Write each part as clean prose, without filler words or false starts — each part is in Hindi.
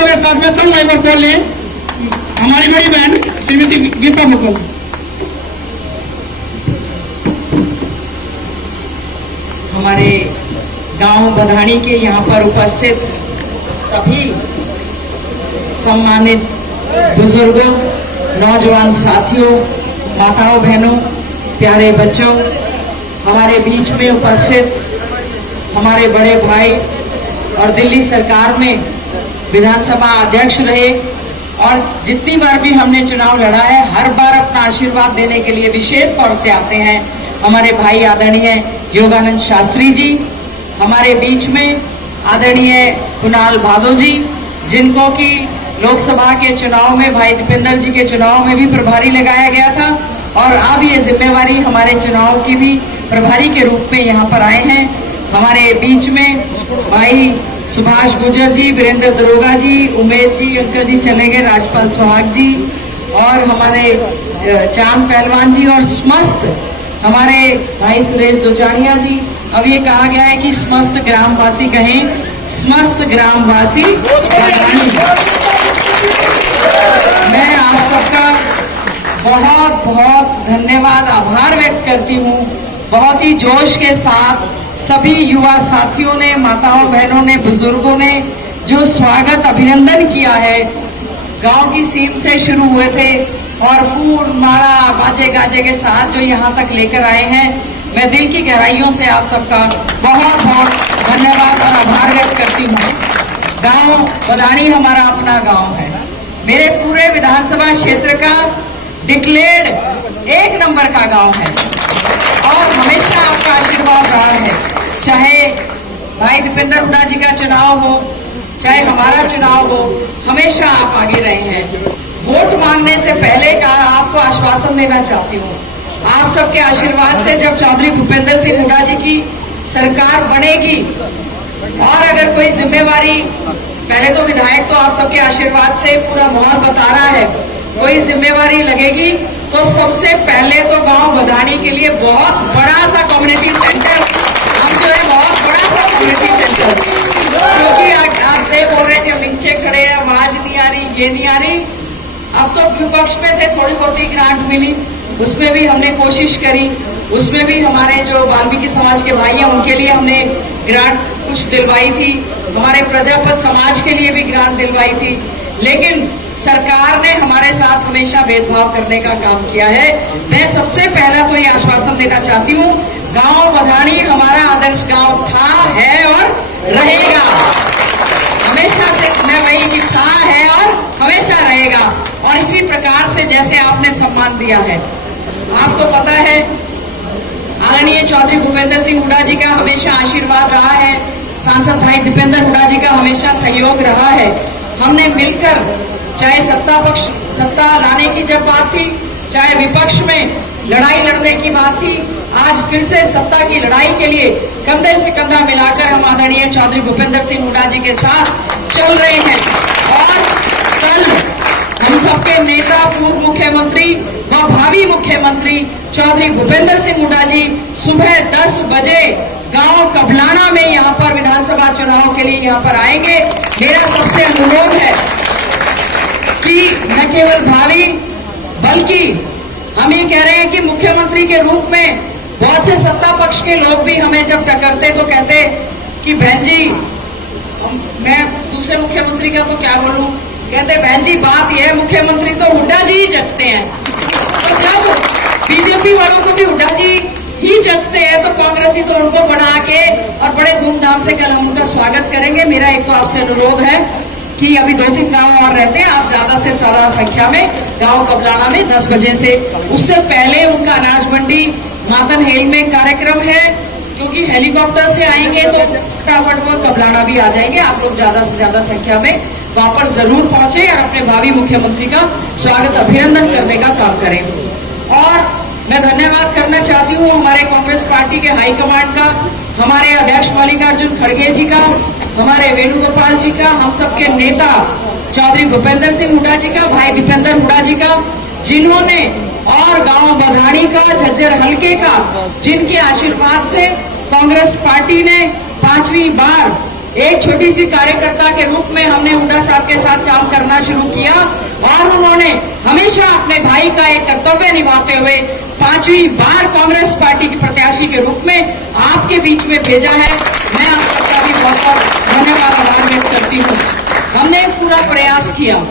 शब्दों के साथ में थम पर बोल लें हमारी बड़ी बहन श्रीमती गीता मुकुल। हमारे गांव बधानी के यहाँ पर उपस्थित सभी सम्मानित बुजुर्गों, नौजवान साथियों, माताओं बहनों, प्यारे बच्चों, हमारे बीच में उपस्थित हमारे बड़े भाई और दिल्ली सरकार में विधानसभा अध्यक्ष रहे और जितनी बार भी हमने चुनाव लड़ा है हर बार अपना आशीर्वाद देने के लिए विशेष तौर से आते हैं हमारे भाई आदरणीय योगानंद शास्त्री जी, हमारे बीच में आदरणीय कुणाल भादो जी, जिनको कि लोकसभा के चुनाव में भाई दीपेंद्र जी के चुनाव में भी प्रभारी लगाया गया था और अब ये जिम्मेवारी हमारे चुनाव की भी प्रभारी के रूप में यहाँ पर आए हैं। हमारे बीच में भाई सुभाष गुर्जर जी, वीरेंद्र दरोगा जी, उमेश जी, अंकल जी चले गए, राजपाल सुहाग जी और हमारे चांद पहलवान जी और समस्त हमारे भाई सुरेश दोचाड़िया जी। अब ये कहा गया है कि समस्त ग्रामवासी कहें, समस्त ग्रामवासी। मैं आप सबका बहुत बहुत धन्यवाद, आभार व्यक्त करती हूँ। बहुत ही जोश के साथ सभी युवा साथियों ने, माताओं बहनों ने, बुजुर्गों ने जो स्वागत अभिनंदन किया है, गांव की सीम से शुरू हुए थे और फूल माला बाजे गाजे के साथ जो यहाँ तक लेकर आए हैं, मैं दिल की गहराइयों से आप सबका बहुत बहुत धन्यवाद और आभार व्यक्त करती हूँ। गांव बधानी हमारा अपना गांव है, मेरे पूरे विधानसभा क्षेत्र का डिक्लेयर्ड 1 नंबर का गांव है और हमेशा आपका आशीर्वाद रहा है। चाहे भाई दीपेंद्र हुड्डा जी का चुनाव हो, चाहे हमारा चुनाव हो, हमेशा आप आगे रहे हैं। वोट मांगने से पहले का आपको आश्वासन देना चाहती हूँ, आप सबके आशीर्वाद से जब चौधरी भूपेंद्र सिंह हुड्डा जी की सरकार बनेगी और अगर कोई जिम्मेवारी, पहले तो विधायक तो आप सबके आशीर्वाद से पूरा माहौल बता रहा है, कोई जिम्मेवारी लगेगी तो सबसे पहले तो गांव बधानी के लिए बहुत बड़ा सा कम्युनिटी सेंटर, हम जो है बहुत बड़ा सा कम्युनिटी सेंटर, क्योंकि आप बोल रहे थे नीचे खड़े हैं, आवाज नहीं आ रही, ये नहीं आ रही। अब तो विपक्ष में थे, थोड़ी बहुत ही ग्रांट मिली, उसमें भी हमने कोशिश करी, उसमें भी हमारे जो वाल्मीकि समाज के भाई हैं उनके लिए हमने ग्रांट कुछ दिलवाई थी, हमारे प्रजापत समाज के लिए भी ग्रांट दिलवाई थी, लेकिन सरकार ने हमारे साथ हमेशा भेदभाव करने का काम किया है। मैं सबसे पहला तो ये आश्वासन देना चाहती हूँ, गांव बधानी हमारा आदर्श गांव था, है और रहेगा। हमेशा से मैं वही कि था, है और हमेशा रहेगा। और इसी प्रकार से जैसे आपने सम्मान दिया है, आपको पता है आदरणीय चौधरी भूपेंद्र सिंह हुड्डा जी का हमेशा आशीर्वाद रहा है, सांसद भाई दीपेंद्र हुड्डा जी का हमेशा सहयोग रहा है। हमने मिलकर, चाहे सत्ता लाने की जब बात थी, चाहे विपक्ष में लड़ाई लड़ने की बात थी, आज फिर से सत्ता की लड़ाई के लिए कंधे से कंधा मिलाकर हम आदरणीय चौधरी भूपेंद्र सिंह हुड्डा जी के साथ चल रहे हैं। और कल हम सबके नेता, पूर्व मुख्यमंत्री व भावी मुख्यमंत्री चौधरी भूपेंद्र सिंह हुड्डा जी सुबह 10 बजे गांव कबलाना में यहाँ पर विधानसभा चुनाव के लिए यहाँ पर आएंगे। मेरा सबसे अनुरोध है कि न केवल भावी बल्कि हम ये कह रहे हैं कि मुख्यमंत्री के रूप में बहुत से सत्ता पक्ष के लोग भी हमें जब टकरते तो कहते कि बहन जी, मैं दूसरे मुख्यमंत्री का तो क्या बोलूं, कहते बहन जी बात यह है मुख्यमंत्री तो हुड्डा जी ही जचते हैं। तो जब बीजेपी वालों को भी हुड्डा जी ही जचते हैं तो कांग्रेसी तो उनको बना के और बड़े धूमधाम से कल हम उनका स्वागत करेंगे। मेरा एक तो आपसे अनुरोध है कि अभी 2-3 गांव और रहते हैं, आप ज्यादा से ज्यादा संख्या में गांव कबलाना में 10 बजे से, उससे पहले उनका अनाज मंडी मातन हेल में कार्यक्रम है, क्योंकि हेलीकॉप्टर से आएंगे तो फटाफट वो कबलाना भी आ जाएंगे। आप लोग ज्यादा से ज्यादा संख्या में वहां पर जरूर पहुंचे और अपने भावी मुख्यमंत्री का स्वागत अभिनंदन करने का काम करें। और मैं धन्यवाद करना चाहती हूँ हमारे कांग्रेस पार्टी के हाईकमांड का, हमारे अध्यक्ष मल्लिकार्जुन खड़गे जी का, हमारे वेणुगोपाल जी का, हम सबके नेता चौधरी भूपेंद्र सिंह हुड्डा जी का, भाई दीपेंद्र हुड्डा जी का, जिन्होंने और गांव बधानी का, झज्जर हलके का, जिनके आशीर्वाद से कांग्रेस पार्टी ने 5वीं बार एक छोटी सी कार्यकर्ता के रूप में हमने हुड्डा साहब के साथ काम करना शुरू किया और उन्होंने हमेशा अपने भाई का एक कर्तव्य निभाते हुए 5वीं बार कांग्रेस पार्टी के प्रत्याशी के रूप में आपके बीच में भेजा है। मैं आप सबका भी बहुत बहुत धन्यवाद आभार व्यक्त करती हूँ। हमने पूरा प्रयास किया,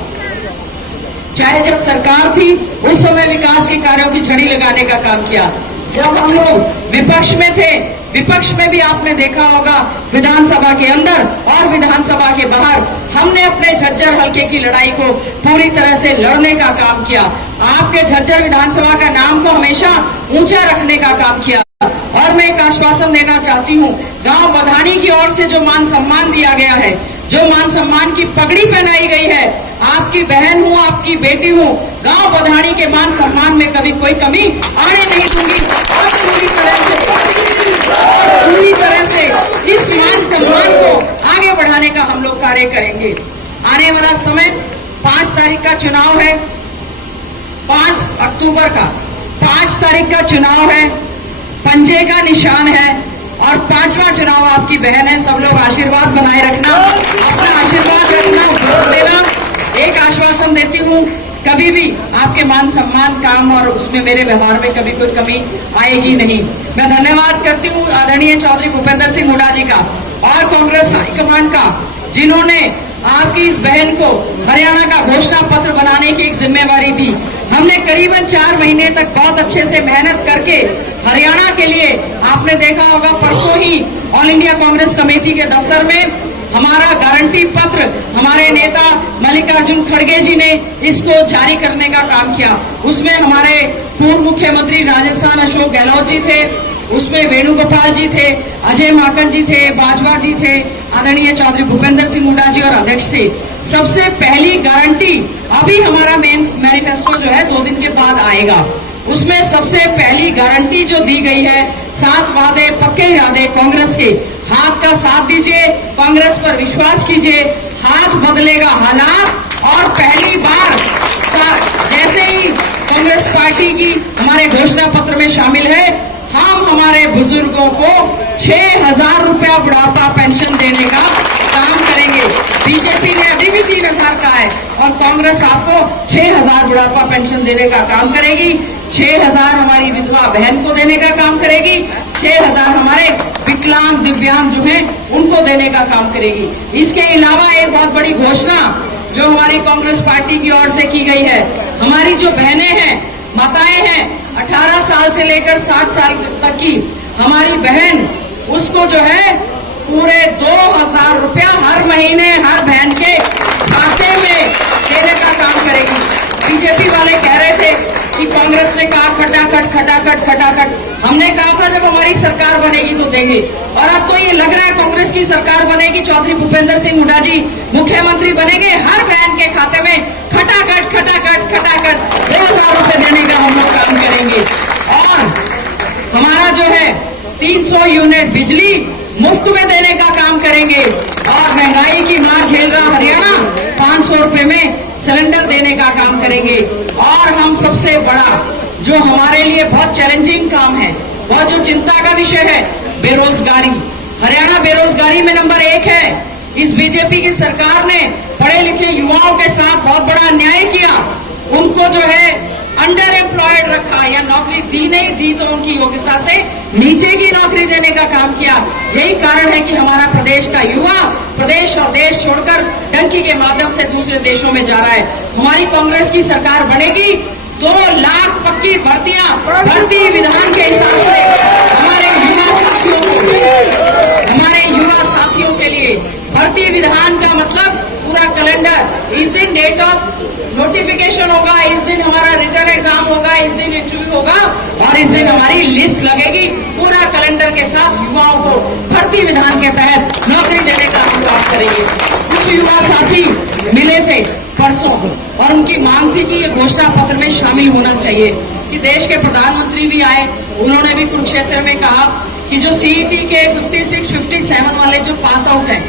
चाहे जब सरकार थी उस समय विकास के कार्यों की झड़ी लगाने का काम किया, जब हम लोग विपक्ष में थे, विपक्ष में भी आपने देखा होगा विधानसभा के अंदर और विधानसभा के बाहर हमने अपने झज्जर हलके की लड़ाई को पूरी तरह से लड़ने का काम किया। आपके झज्जर विधानसभा का नाम को हमेशा ऊंचा रखने का काम किया। और मैं एक आश्वासन देना चाहती हूँ, गांव बधानी की ओर से जो मान सम्मान दिया गया है, जो मान सम्मान की पगड़ी पहनाई गई है, आपकी बहन हूँ, आपकी बेटी हूँ, गांव बधानी के मान सम्मान में कभी कोई कमी आने नहीं दूंगी और पूरी तरह से इस मान सम्मान को आगे बढ़ाने का हम लोग कार्य करेंगे। आने वाला समय 5 तारीख का चुनाव है, 5 अक्टूबर का 5 तारीख का चुनाव है, पंजे का निशान है और 5वां चुनाव आपकी बहन है। सब लोग आशीर्वाद बनाए रखना, अपना आशीर्वाद रखना, वोट देना। एक आश्वासन देती हूँ, कभी भी आपके मान सम्मान काम और उसमें मेरे व्यवहार में कभी कोई कमी आएगी नहीं। मैं धन्यवाद करती हूँ आदरणीय चौधरी भूपेंद्र सिंह हुड्डा जी का और कांग्रेस हाईकमान का, जिन्होंने आपकी इस बहन को हरियाणा का घोषणा पत्र बनाने की एक जिम्मेवारी दी। हमने करीबन 4 महीने तक बहुत अच्छे से मेहनत करके हरियाणा के लिए, आपने देखा होगा परसों ही ऑल इंडिया कांग्रेस कमेटी के दफ्तर में हमारा गारंटी पत्र हमारे नेता मल्लिकार्जुन खड़गे जी ने इसको जारी करने का काम किया। उसमें हमारे पूर्व मुख्यमंत्री राजस्थान अशोक गहलोत जी थे, उसमें वेणुगोपाल जी थे, अजय माकन जी थे, बाजवा जी थे, आदरणीय चौधरी भूपेंद्र सिंह हुड्डा जी और अध्यक्ष थे। सबसे पहली गारंटी, अभी हमारा मेन मैनिफेस्टो जो है 2 दिन के बाद आएगा, उसमें सबसे पहली गारंटी जो दी गई है, 7 वादे पक्के इरादे कांग्रेस के, हाथ का साथ दीजिए, कांग्रेस पर विश्वास कीजिए, हाथ बदलेगा हालात। और पहली बार जैसे ही कांग्रेस पार्टी की हमारे घोषणा पत्र में शामिल है, हम हमारे बुजुर्गों को 6,000 रुपया बुढ़ापा पेंशन देने का काम करेंगे। बीजेपी ने अभी भी 3,000 का है और कांग्रेस आपको 6,000 बुढ़ापा पेंशन देने का काम करेगी। 6,000 हमारी विधवा बहन को देने का काम करेगी, 6,000 हमारे विकलांग दिव्यांग जो हैं उनको देने का काम करेगी। इसके अलावा एक बहुत बड़ी घोषणा जो हमारी कांग्रेस पार्टी की ओर से की गई है, हमारी जो बहनें हैं, माताएं हैं, 18 साल से लेकर 60 साल तक की हमारी बहन, उसको जो है पूरे 2,000 रुपया हर महीने हर बहन के खाते में देने का काम करेगी। बीजेपी वाले कह रहे थे कि कांग्रेस ने कहा खटाखट खटाखट खटाखट, हमने कहा था जब हमारी सरकार बनेगी तो देंगे, और अब तो ये लग रहा है कांग्रेस की सरकार बनेगी, चौधरी भूपेंद्र सिंह हुड्डा जी मुख्यमंत्री बनेंगे, हर बहन के खाते में खटाखट खटाखट खटाखट 2,000 रुपए देने का हम लोग काम करेंगे। और हमारा जो है 300 यूनिट बिजली मुफ्त में देने का काम करेंगे और महंगाई की मार झेल रहा हरियाणा 500 रुपए में सिलेंडर देने का काम करेंगे। और हम सबसे बड़ा जो हमारे लिए बहुत चैलेंजिंग काम है, वह जो चिंता का विषय है, बेरोजगारी। हरियाणा बेरोजगारी में नंबर 1 है। इस बीजेपी की सरकार ने पढ़े लिखे युवाओं के साथ बहुत बड़ा अन्याय किया, उनको जो है अंडर एम्प्लॉयड रखा या नौकरी दी नहीं दी तो उनकी योग्यता से नीचे की नौकरी देने का काम किया। यही कारण है कि हमारा प्रदेश का युवा प्रदेश और देश छोड़कर डंकी के माध्यम से दूसरे देशों में जा रहा है। हमारी कांग्रेस की सरकार बनेगी, 2 लाख पक्की भर्तियां भर्ती विधान के हिसाब से हमारे युवा साथियों के लिए भर्ती विधान का मतलब पूरा कैलेंडर, इस दिन डेट ऑफ नोटिफिकेशन होगा, इस दिन हमारा रिटर्न एग्जाम होगा, इस दिन इंटरव्यू होगा और इस दिन हमारी लिस्ट लगेगी। पूरा कैलेंडर के साथ युवाओं को भर्ती विधान के तहत नौकरी देने का हम काम करेंगे। कुछ युवा साथी मिले थे परसों और उनकी मांग थी कि ये घोषणा पत्र में शामिल होना चाहिए, कि देश के प्रधानमंत्री भी आए, उन्होंने भी कुरुक्षेत्र में कहा कि जो सीईटी के 56, 57 वाले जो पास आउट हैं,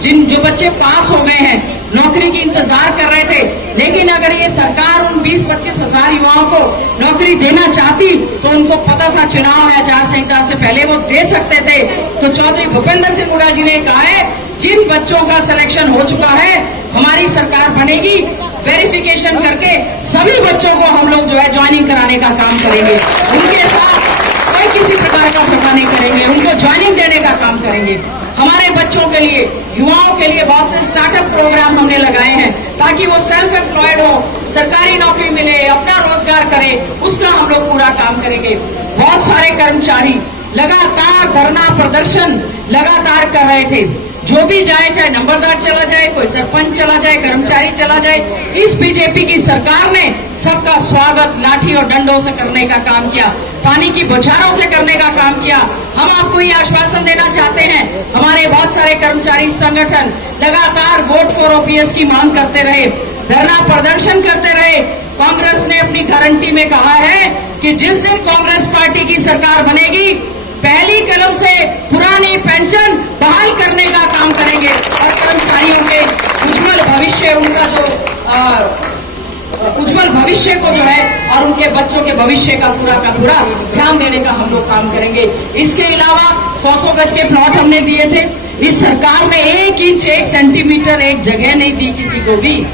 जो बच्चे पास हो गए हैं, नौकरी की इंतजार कर रहे थे, लेकिन अगर ये सरकार उन 20-25 हजार युवाओं को नौकरी देना चाहती तो उनको पता था चुनाव आचार संहिता से पहले वो दे सकते थे। तो चौधरी भूपेंद्र सिंह हुड्डा जी ने कहा है जिन बच्चों का सिलेक्शन हो चुका है, हमारी सरकार बनेगी, वेरिफिकेशन करके सभी बच्चों को हम लोग जो है ज्वाइनिंग कराने का काम करेंगे। उनके साथ कोई किसी प्रकार का धोखा नहीं करेंगे, उनको ज्वाइनिंग देने का काम करेंगे। हमारे बच्चों के लिए, युवाओं के लिए बहुत से स्टार्टअप प्रोग्राम हमने लगाए हैं ताकि वो सेल्फ एम्प्लॉयड हो, सरकारी नौकरी मिले, अपना रोजगार करे, उसका हम लोग पूरा काम करेंगे। बहुत सारे कर्मचारी लगातार धरना प्रदर्शन लगातार कर रहे थे। जो भी जाए, चाहे नंबरदार चला जाए, कोई सरपंच चला जाए, कर्मचारी चला जाए, इस बीजेपी की सरकार ने सबका स्वागत लाठी और डंडों से करने का काम किया, पानी की बौछारों से करने का काम किया। हम आपको ये आश्वासन देना चाहते हैं, हमारे बहुत सारे कर्मचारी संगठन लगातार वोट फॉर ओपीएस की मांग करते रहे, धरना प्रदर्शन करते रहे। कांग्रेस ने अपनी गारंटी में कहा है कि जिस दिन कांग्रेस पार्टी की सरकार बनेगी, पहली कलम से पुरानी पेंशन बहाल करने का काम करेंगे और कर्मचारियों के उज्जवल भविष्य, उनका जो उज्जवल भविष्य को जो है और उनके बच्चों के भविष्य का पूरा ध्यान देने का हम लोग काम करेंगे। इसके अलावा 100 गज के प्लॉट हमने दिए थे। इस सरकार में 1 इंच 1 सेंटीमीटर एक जगह नहीं दी किसी को भी।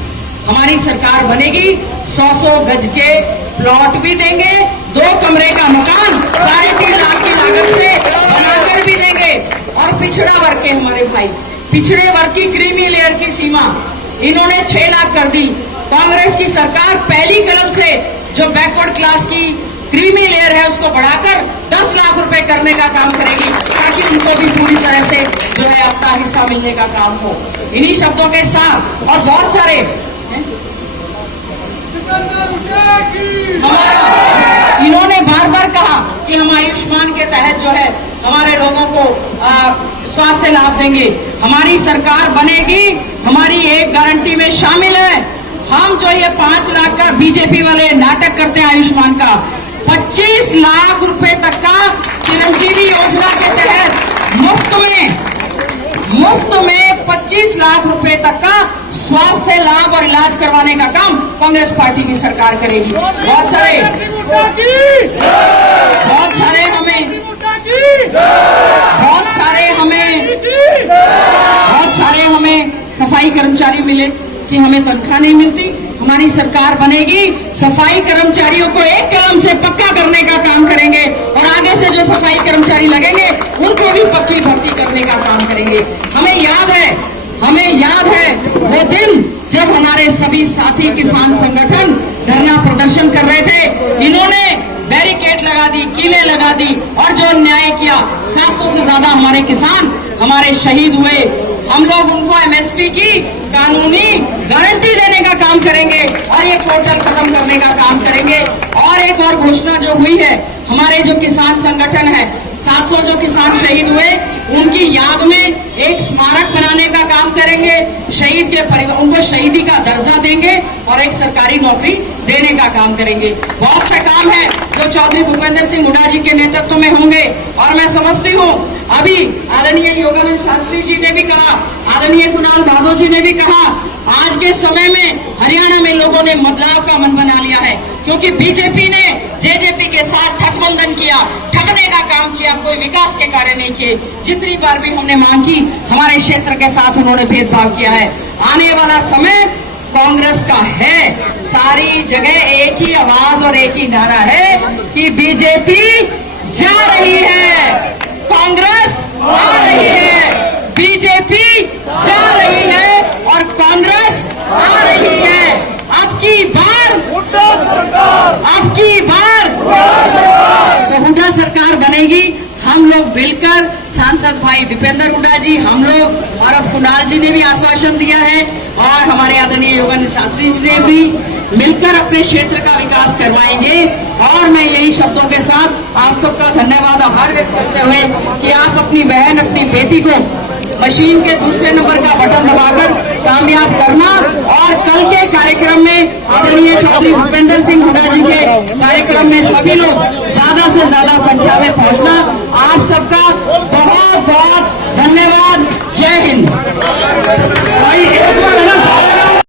हमारी सरकार बनेगी, 100 गज के प्लॉट भी देंगे, 2 कमरे का मकान 3.5 लाख की लागत से बनाकर भी देंगे। और पिछड़ा वर्ग के हमारे भाई, पिछड़े वर्ग की क्रीमी लेयर की सीमा इन्होंने 6 लाख कर दी। कांग्रेस की सरकार पहली कलम से जो बैकवर्ड क्लास की क्रीमी लेयर है उसको बढ़ाकर 10 लाख रुपए करने का काम करेगी ताकि उनको भी पूरी तरह से जो है अपना हिस्सा मिलने का काम हो। इन्हीं शब्दों के साथ और बहुत सारे इन्होंने बार बार कहा कि हम आयुष्मान के तहत जो है हमारे लोगों को स्वास्थ्य लाभ देंगे। हमारी सरकार बनेगी, हमारी एक गारंटी में शामिल है, हम जो ये 5 लाख का बीजेपी वाले नाटक करते हैं आयुष्मान का, 25 लाख रुपए तक का चिरंजीवी योजना के तहत मुफ्त में 25 लाख रुपए तक का स्वास्थ्य लाभ और इलाज करवाने का काम कांग्रेस पार्टी की सरकार करेगी। बहुत सारे हमें सफाई कर्मचारी मिले कि हमें तनख्वाह नहीं मिलती। हमारी सरकार बनेगी, सफाई कर्मचारियों को एक कलम से पक्का करने का काम करेंगे और आगे से जो सफाई कर्मचारी लगेंगे उनको भी पक्की भर्ती करने का काम करेंगे। हमें याद है वो दिन जब हमारे सभी साथी किसान संगठन धरना प्रदर्शन कर रहे थे, इन्होंने बैरिकेड लगा दी, कीलें लगा दी और जो अन्याय किया, 700 से ज्यादा हमारे किसान हमारे शहीद हुए। हम लोग उनको एमएसपी की कानूनी गारंटी देने का काम करेंगे और ये पोर्टल खत्म करने का काम करेंगे। और एक और घोषणा जो हुई है, हमारे जो किसान संगठन है, 700 जो किसान शहीद हुए उनकी याद में एक स्मारक बनाने का काम करेंगे, शहीद के परिवार उनको शहीदी का दर्जा देंगे और एक सरकारी नौकरी देने का काम करेंगे। बहुत से काम है जो चौधरी भूपेंद्र सिंह हुड्डा जी के नेतृत्व में होंगे और मैं समझती हूँ अभी आदरणीय योगानंद शास्त्री जी ने भी कहा, आदरणीय कुणाल भादो जी ने भी कहा, आज के समय में हरियाणा में लोगों ने बदलाव का मन बना लिया है क्योंकि बीजेपी ने जेजेपी के साथ ठगबंधन किया, ठगने का काम किया, कोई विकास के कार्य नहीं किए। जितनी बार भी हमने मांग की, हमारे क्षेत्र के साथ उन्होंने भेदभाव किया है। आने वाला समय कांग्रेस का है, सारी जगह एक ही आवाज और एक ही नारा है कि बीजेपी जा रही है, कांग्रेस आ रही है, बीजेपी जा रही है और कांग्रेस आ रही है। अब की बार तो हुड्डा सरकार बनेगी। हम लोग मिलकर, सांसद भाई दीपेंद्र हुड्डा जी, हम लोग और अब कुणाल जी ने भी आश्वासन दिया है और हमारे आदरणीय योगानंद शास्त्री जी ने भी मिलकर अपने क्षेत्र का विकास करवाएंगे। और मैं यही शब्दों के साथ आप सबका धन्यवाद आभार व्यक्त करते हुए कि आप अपनी बहन, अपनी बेटी को मशीन के दूसरे नंबर का बटन दबाकर कामयाब करना और कल के कार्यक्रम में आदरणीय चौधरी भूपेंद्र सिंह हुड्डा जी के कार्यक्रम में सभी लोग ज्यादा से ज्यादा संख्या में पहुंचना। आप सबका